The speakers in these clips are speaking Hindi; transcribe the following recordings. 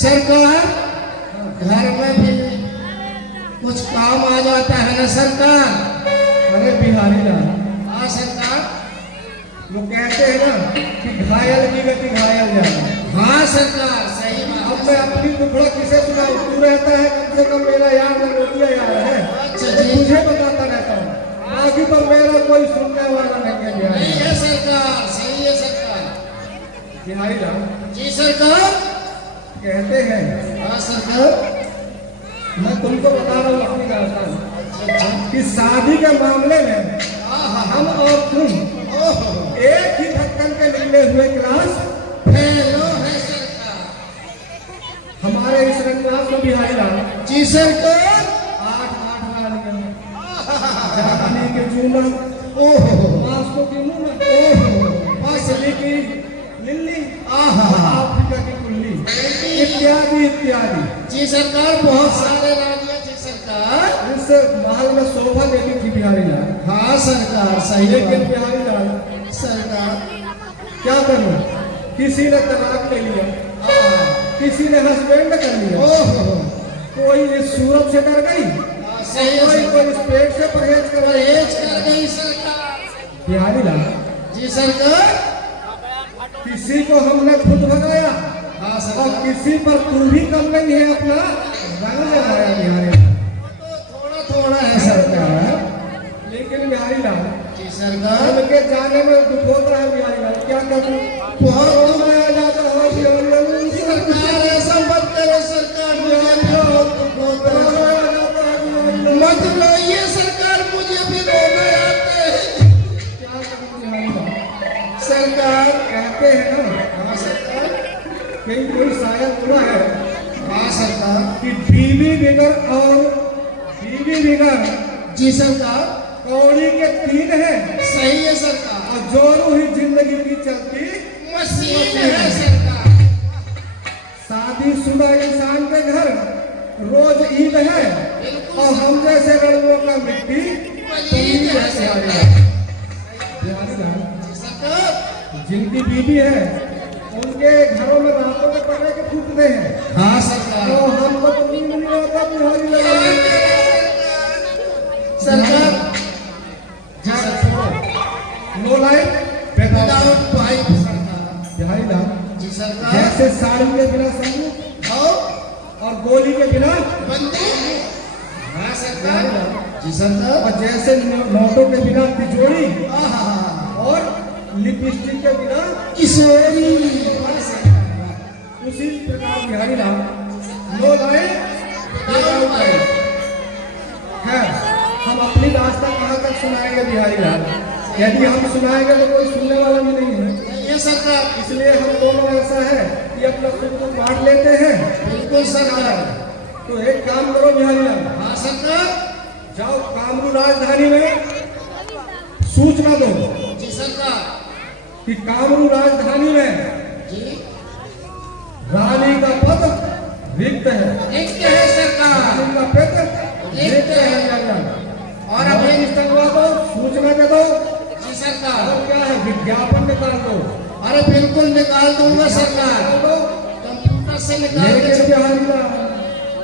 सरकार घर में भी कुछ काम आ जाता है ना सरकार। अरे बिहारी लाल, हाँ सरकार। वो कहते हैं ना कि घायल की गति घायल जाए। हाँ सरकार सही अब बात मैं है। अपनी दुखड़ा किसे सुनाऊं? तू रहता है कम से कम मेरा यार नरोटिया यार है, अच्छा तो जी। तुझे बताता रहता हूँ। बाकी तो मेरा कोई सुनने वाला नहीं है बिहारी नहीं लाल। है सरकार, सही है सरकार। बिहारी लाल जी सरकार। कहते हैं, हाँ सरकार। मैं तुमको बता रहा हूँ अपनी दास्तान, अच्छा कि शादी के मामले में हाँ हाँ हम और तुम ओहो एक ही ढक्कन के निकले हुए क्लास फेलो है सरकार। हमारे इस रंगवास में बिहारी लाल जी सरकार। 8 वाला निकल जापानी के चूना, ओहो मास्को की मुना, ओहो असली की लिल्ली, आहा अफ्रीका की कुल्ली, इत्यादि इत्यादि। जी सरकार बहुत सारे राज्य थी सरकार। इस महल में शोभा देती थी बिहारी लाल। हाँ सरकार सही लेकिन बात। बिहारी लाल सरकार क्या करूं? किसी ने तलाक ले लिया, किसी ने हस्बैंड कर लिया, ओहो कोई इस सूरत से डर गई, सही है कोई सरकार। कोई इस पेट से परहेज कर रही। परहेज कर गई सरकार। बिहारी लाल जी सरकार। किसी को हमने खुद भगाया हाँ और सरकार। किसी पर तू भी कम नहीं है अपना रंग लगाया बिहारी लाल। तो थोड़ा थोड़ा है सरकार। लेकिन बिहारी लाल जी सरकार। उनके जाने में दुख होता है बिहारी लाल, क्या करूं? बहुत बहुत आया जाता है बिहारी लाल। सरकार ऐसा मत करो सरकार, मुझे बहुत दुख होता है। आया जाता है बिहारी लाल। मत रोइए सरकार, मुझे भी रोना आता है क्या करूं बिहारी लाल? सरकार। कहते हैं ना, हाँ सरकार। कहीं कोई शायर बोला है हाँ सरकार। कि बीवी बिगर और बीवी बिगर जी सरकार। कौड़ी के 3 हैं सही है सरकार। और जोरू ही जिंदगी की चलती। मशीन है सरकार। शादीशुदा इंसान के घर रोज ईद है और हम जैसे गरीबों का मिट्टी मशीन है सरकार। बिहारी लाल, जी सरकार। जिनकी बीवी है उनके घरों में रातों में पकड़े के फूटते हैं, हाँ तो सरकार। हमको तो नींद नहीं आता बिहारी लाल। सरकार। जी सरकार। नो लाइट विदाउट पाइप सरकार। बिहारी लाल, जी सरकार। जैसे साड़ी के बिना संदूक और गोली के बिना, बंदूक। हाँ बिहारी सरकार। लाल, जी सरकार। और जैसे नोटों के बिना तिजोरी आहा और लिपस्टिक के बिना, किशोरी। हाँ सरकार। उसी प्रकार बिहारी लाल नो लाइट विदाउट पाइप। है। हम अपनी दास्तान कहाँ तक सुनाएंगे बिहारी लाल? यदि हम सुनाएंगे तो कोई सुनने वाला भी नहीं है, नहीं है सरकार। इसलिए हम दोनों ऐसा है कि अपना खुद को बांट लेते हैं। बिल्कुल सरकार। तो एक काम करो बिहारी लाल, हाँ सरकार। जाओ कामरू राजधानी में सूचना दो जी सरकार। कि कामरू राजधानी में जी रानी का पद रिक्त है, रिक्त है सरकार। रानी का पद रिक्त है बिहारी लाल। और अभी नोटिस टंगवा दो, सूचना दे दो, जी सरकार। और क्या है विज्ञापन निकाल दो, अरे बिल्कुल निकाल दूंगा सरकार। निकाल दो। कंप्यूटर से निकाल लेकिन के बिहारी लाल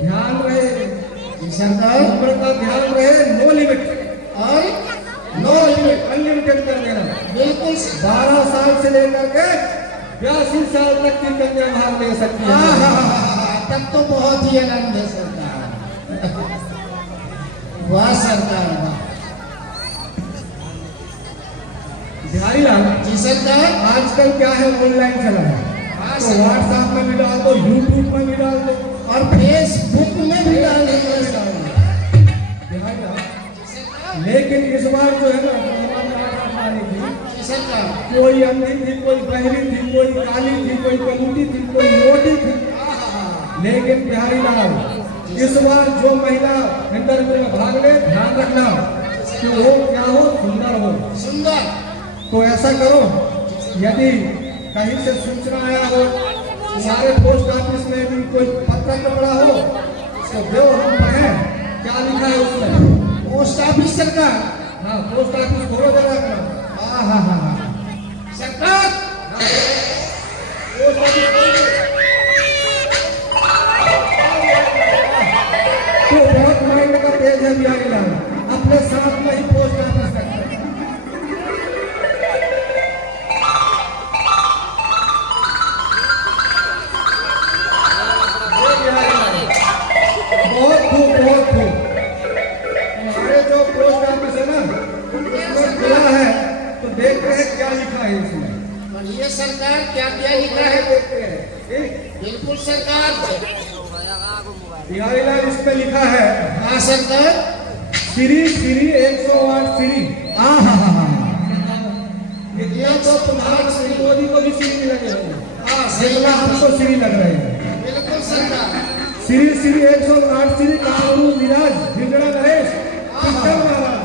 ध्यान रहे, जी सरकार। उम्र का ध्यान रहे, नो लिमिट, और नो लिमिट, अनलिमिटेड कर देना। बिल्कुल 12 साल से लेकर के 82 साल तक की कन्या भाग ले सकती है। तब तो बहुत ही आनंद है सरकार। वाह सरकार वाह। बिहारी लाल जी सरकार। आजकल क्या है, ऑनलाइन चला है, हाँ तो सरकार। व्हाट्सएप में भी डाल दो, यूट्यूब में भी डाल दो, और फेसबुक में भी डालने का बिहारी लाल। लेकिन इस बार जो है ना, हमारी थी, जी सरकार। कोई अंधी थी, कोई बहरी थी, कोई काली थी, कोई कलूटी थी, कोई मोटी थी। लेकिन बिहारी लाल इस बार जो महिला इंटरव्यू में भाग ले, ध्यान रखना कि वो क्या हो, सुंदर हो। सुंदर। तो ऐसा करो, यदि कहीं से सूचना आया हो, तुम्हारे पोस्ट ऑफिस में भी कोई पत्र पड़ा हो, तो जो हम पढ़ें क्या लिखा है उसमें। पोस्ट ऑफिस सरकार। हाँ, पोस्ट ऑफिस खोलो जरा अपना। हाँ सरकार। पोस्ट ऑफिस खोलो। पढ़िए सरकार, क्या क्या लिखा है? देखते हैं। ठीक? बिल्कुल सरकार। बिहारी लाल इस पे लिखा है हाँ सरकार। श्री श्री 108 श्री। इतना तो तुम्हारा श्री मोदी को भी श्री लगे होंगे। हाँ सही जितना बात। हमको श्री लग रहे हैं। बिल्कुल सरकार। श्री श्री 108 श्री कानून विराज हिजड़ा नरेश पिक्चर महाराज।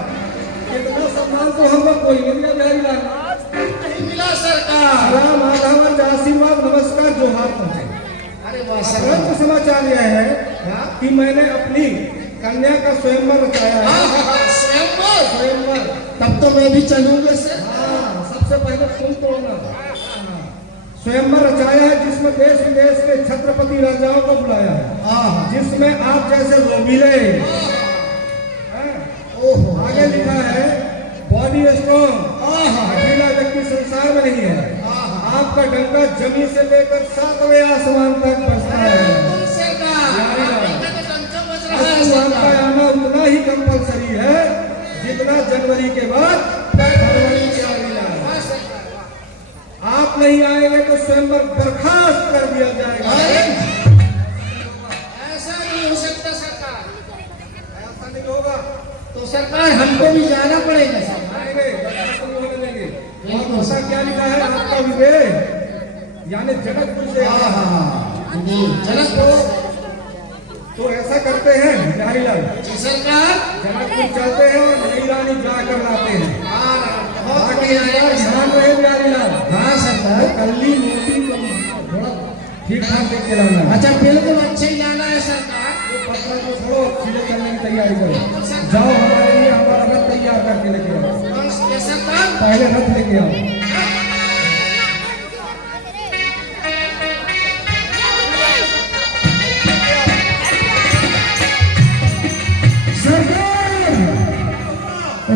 इतना सम्मान तो हम लोग कोई नहीं दिया बिहारी लाल। नहीं मिला सरकार। राम माधवन आशीर्वाद नमस्कार जोहार पहुंचे। अरे वाह तुरंत सरकार। समाचार यह है कि मैंने अपनी कन्या का स्वयंवर रचाया है। स्वयंवर। स्वयंवर। तब तो मैं भी चलूंगा सर। हाँ, सबसे पहले फूल तोड़ना। स्वयंवर रचाया है जिसमें देश विदेश के छत्रपति राजाओं को बुलाया है, जिसमें आप जैसे रोमिले हैं। ओहो। आगे लिखा है बॉडी स्ट्रॉन्ग, अकेला व्यक्ति संसार में नहीं है। आपका डंका जमीन से लेकर 7वें आसमान तक बजता है। बिल्कुल सरकार। आपका तो डंका बज रहा है आपका सरकार। आना उतना ही कंपलसरी है जितना जनवरी के बाद फरवरी के आने लगा। हाँ सरकार। आप नहीं आएंगे तो स्वयंवर बर्खास्त कर दिया जाएगा। अरे, ऐसा नहीं हो सकता सरकार। ऐसा नहीं होगा। तो सरकार हमको भी जाना पड़ेगा सर। आएंगे, बर्खास्त नहीं होने देंगे। और ऐसा क्या लिखा है आपका विवेक यानी जनकपुर से। जनकपुर। तो ऐसा करते हैं बिहारी लाल, जी सरकार। जनकपुर चलते हैं और नई रानी जाकर लाते हैं। बहुत बाकी बढ़िया इस बार है। ध्यान रहे बिहारी लाल। हाँ सरकार। कल्ली मोती को थोड़ा ठीक ठाक देख के लाना। अच्छा बिल्कुल अच्छे ही जाना है सरकार। पत्थर को छोड़ो, सीधे चलने की तैयारी करो। जाओ हमारे लिए हमारा रथ तैयार करके लेके आओ। ये सरकार। पहले रथ लेके आओ। सरकार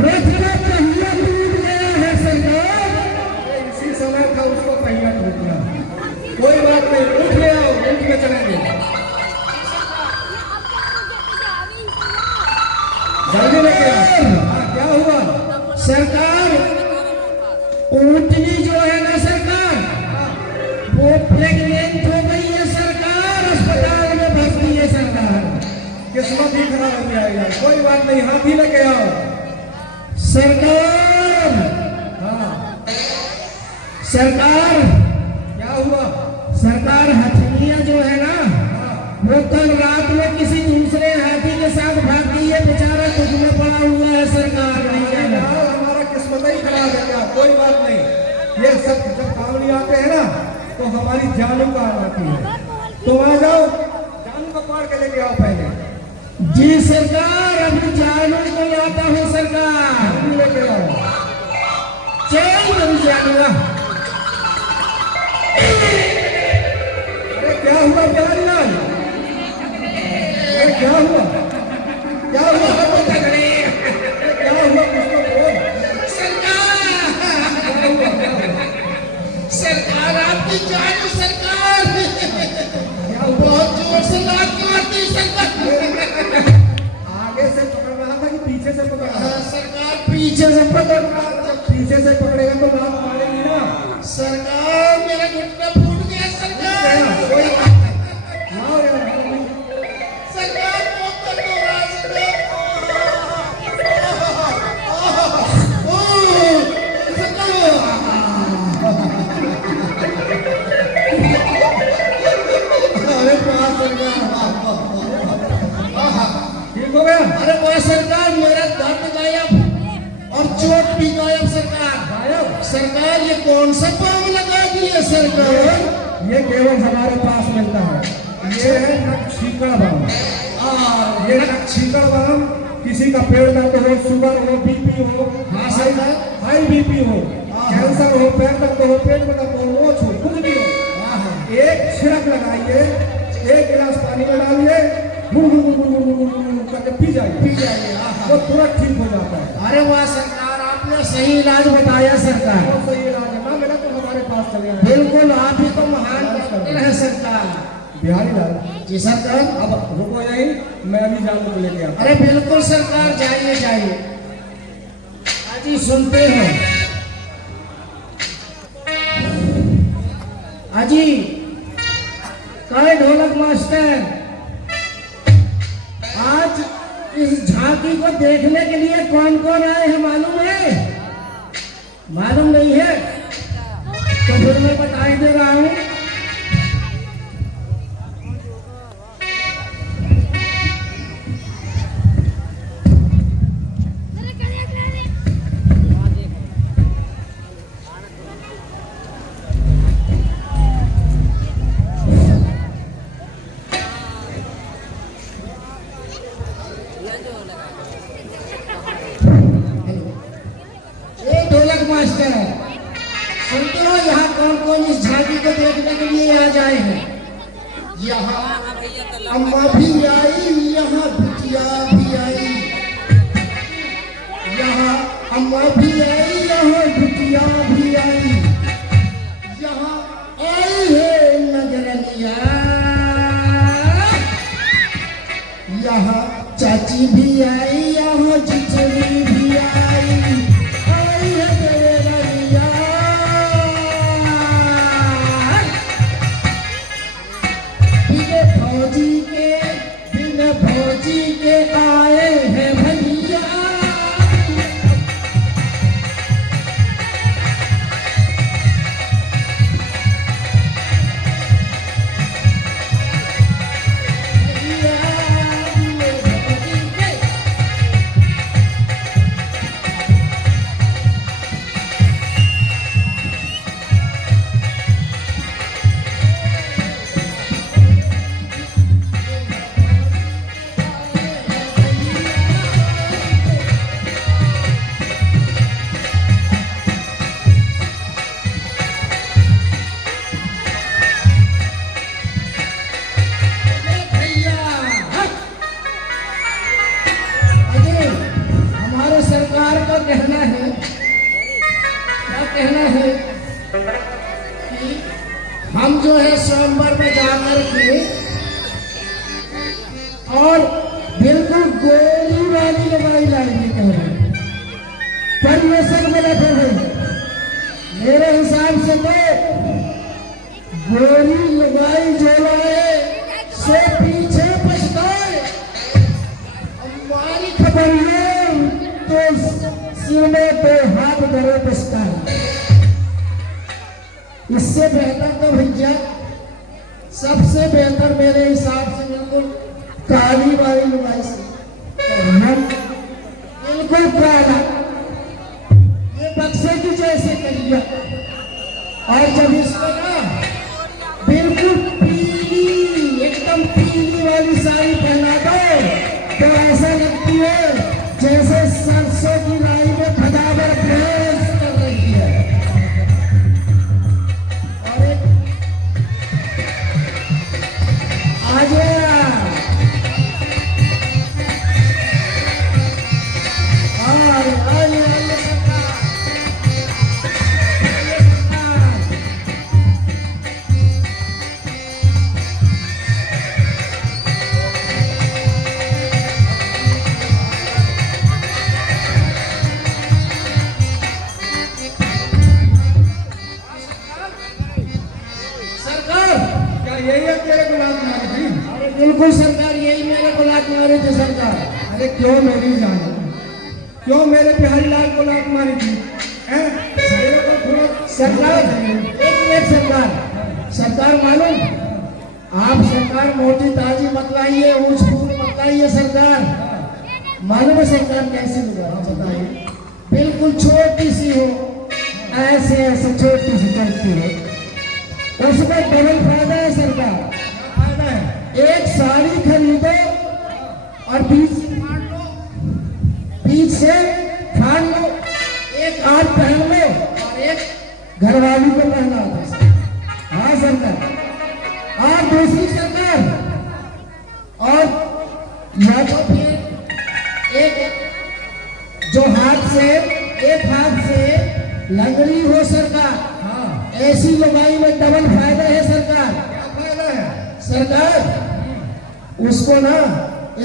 रथ का पहिया टूट गया है सरकार। इसी समय था उसको पहिया टूट गया। कोई बात नहीं, उठ गया उठ के चलेंगे। जल्दी लेके आओ। क्या हुआ सरकार? ऊँटनी जो है ना सरकार, वो प्रेग्नेंट हो गई है सरकार। अस्पताल में भर्ती है सरकार। किस्मत ही खराब हो जाएगा। कोई बात नहीं, हाथी लेके आओ। सरकार। हाँ, सरकार। क्या हुआ? सरकार हथनिया जो है ना, हाँ, वो कल रात में किसी दूसरे हाथी के साथ भाग गई है। बेचारा दुख में पड़ा हुआ है सरकार। नहीं जाना। हमारा किस्मत ही खराब है क्या? कोई बात नहीं, ये सब जब कावड़ी आते हैं ना तो हमारी जानू कार आती है। तो आ जाओ, जानू को पार के लेके आओ पहले। जी सरकार। अभी जानू को लाता हूँ सरकार। जानू लेके आओ। चल अभी जानूंगा। अरे क्या हुआ बिहारी लाल? अरे क्या हुआ? क्या हुआ? अरे क्या हुआ? कुछ तो बोल। सरकार। क्या हुआ? क्या हुआ? सरकार आपकी जानू सरकार। क्या हुआ? बहुत जोर से लात मारती सरकार। आगे से पकड़ रहा था कि पीछे से पकड़ रहा था? सरकार पीछे से पकड़ रहा था। पीछे से पकड़ेगा तो लात मारेगी ना। सरकार मेरा घुटना फूट गया सरकार। कोई बात नहीं। लाओ यार, सरकार बहुत दर्द हो रहा है सरकार। अरे वाह सरकार, ठीक हो गया? अरे वाह सरकार, मेरा दर्द गायब और चोट भी गायब सरकार। गायब? सरकार ये कौन सा पाम लगा दिया सरकार? ये केवल हमारे पास मिलता है। ये है नक्षीकड़ बाम। और ये नक्षीकड़ बाम किसी का पेट दर्द हो, शुगर हो, बीपी हो, हाँ सरकार। हाई बीपी हो, कैंसर हो, पैर दर्द हो, पेट में दर्द हो, मोच हो, कुछ भी हो, एक छिड़क लगाइए, 1 गिलास पानी में डालिए, करके पी जाइए। वो तुरंत ठीक हो जाता है। अरे वाह सरकार, आपने सही इलाज बताया सरकार। बहुत सही इलाज है ना मेरा, तो हमारे पास चले आए। बिल्कुल, आप ही तो महान डॉक्टर है सरकार। बिहारी लाल, जी सरकार। अब रुको यहीं, मैं अभी जानू को लेके आता हूं। अरे बिल्कुल सरकार, जाइए जाइए। अजी सुनते हो अजी कहे ढोलक मास्टर, आज इस झांकी को देखने के लिए कौन कौन आए हैं मालूम है? मालूम नहीं है तो फिर मैं बता ही दे रहा हूं। मास्टर है, सुनते हो यहाँ कौन कौन इस झांकी को देखने के लिए आ जाए हैं? यहाँ अम्मा भी आई, यहाँ बिटिया भी आई, यहाँ अम्मा भी आई, यहाँ बिटिया भी आई, यहाँ आई है नगरनिया, यहाँ चाची भी आई, यहाँ चिचड़ी भी आई, भौजी के आए हैं भैया। कहना है, क्या कहना है कि हम जो है सोमवार में जाकर के और बिल्कुल गोली वाली दवाई लाएंगे कह रहे हैं, पर ये सब गलत है। मेरे हिसाब से तो गोली लगाई जो लाए से पीछे पछताए। हमारी खबर है तो सिर में तो हाथ धरे बसता है। इससे बेहतर तो भैया, सबसे बेहतर मेरे हिसाब से बिल्कुल काली वाली लुगाई से बिल्कुल काला, ये बक्से की जैसे करिए, और जब इसको ना बिल्कुल पीली, एकदम पीली वाली साड़ी पहना दो तो ऐसा लगती है जैसे सरसों की राई में खदावर प्रेस कर रही है। और एक आ गया, बिल्कुल सरकार, यही मेरे को लात मारे थे सरकार। अरे क्यों मेरी जान, क्यों मेरे बिहारी लाल को लात मारी थी? मेरे को थोड़ा सरकार, एक मिनट सरकार मालूम, आप सरकार मोटी ताजी मत लाइए, ऊंच फूट मत लाइए सरकार। मालूम है सरकार कैसी बताइए? बिल्कुल छोटी सी हो, ऐसे ऐसे छोटी सी चलती है, उसमें डबल फायदा है सरकार। एक साड़ी खरीदो और बीच से फाड़ लो, एक हाथ पहन लो और एक घरवाली को पहना दो। हाँ सरकार, और दूसरी सरकार, और या तो फिर एक जो हाथ से, एक हाथ से लंगड़ी हो सरकार। हाँ, ऐसी लगाई में डबल फायदा है सरकार। क्या फायदा है सरकार? उसको ना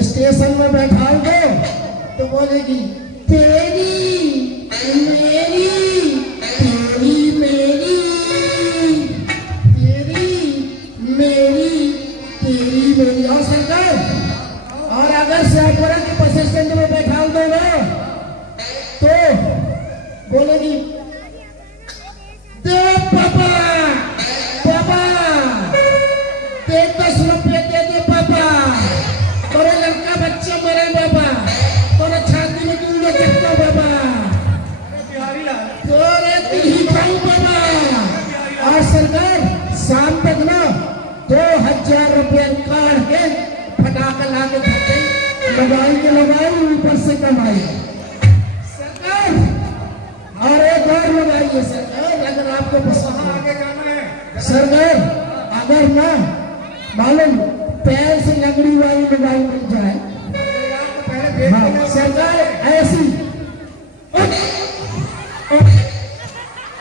स्टेशन में बैठा दो तो बोलेगी तेरी मेरी, तेरी मेरी, तेरी सरकार शाम तक ना 2000 रुपये काढ़ के फटाखा ला के धरते लगाई ऊपर से कमाई सरकार। और एक और लगाइए सरकार, अगर आपको पसंद आगे जाना है सरकार, अगर ना मालूम पैर से लंगड़ी वाली लगाई मिल जाए, हाँ, सरकार ऐसी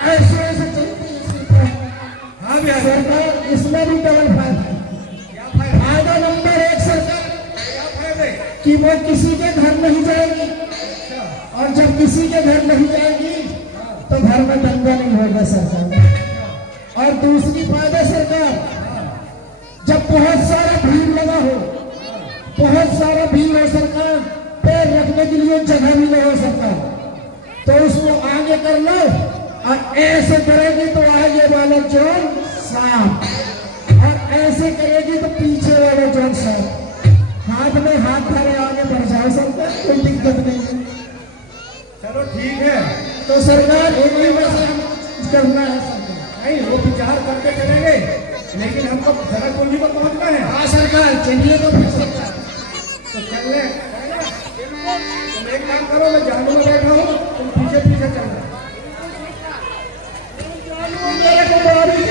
ऐसे ऐसे चलती है हाँ भी सरकार, इसमें भी डबल फायदा है। क्या फायदा फायदा नंबर 1 सरकार क्या फायदे कि वो किसी के घर नहीं जाएगी, और जब किसी के घर नहीं जाएगी तो घर में दंगा नहीं होगा सरकार। और दूसरी फायदा सरकार, जब बहुत सारा भीड़ लगा हो, बहुत सारा भीड़ हो सरकार, पैर रखने के लिए जगह भी नहीं हो सरकार, तो उसको आगे कर लो और ऐसे करेगी तो आगे वाला जोन सांप, और ऐसे करेगी तो पीछे वाला जोन सांप। हाथ में हाथ धरे आगे बढ़ जाओ सरकार, कोई दिक्कत नहीं है। चलो ठीक है, तो सरकार एक ही में से हम करना है सरकार। नहीं वो विचार करके चलेंगे, लेकिन हमको सड़क कुंजी पर पहुंचना है। हाँ सरकार, चलिए तो फिर सरकार। तो चलने तुम एक काम करो, मैं जानू में बैठा हूँ, तुम पीछे पीछे चलना। मेरे को बड़ी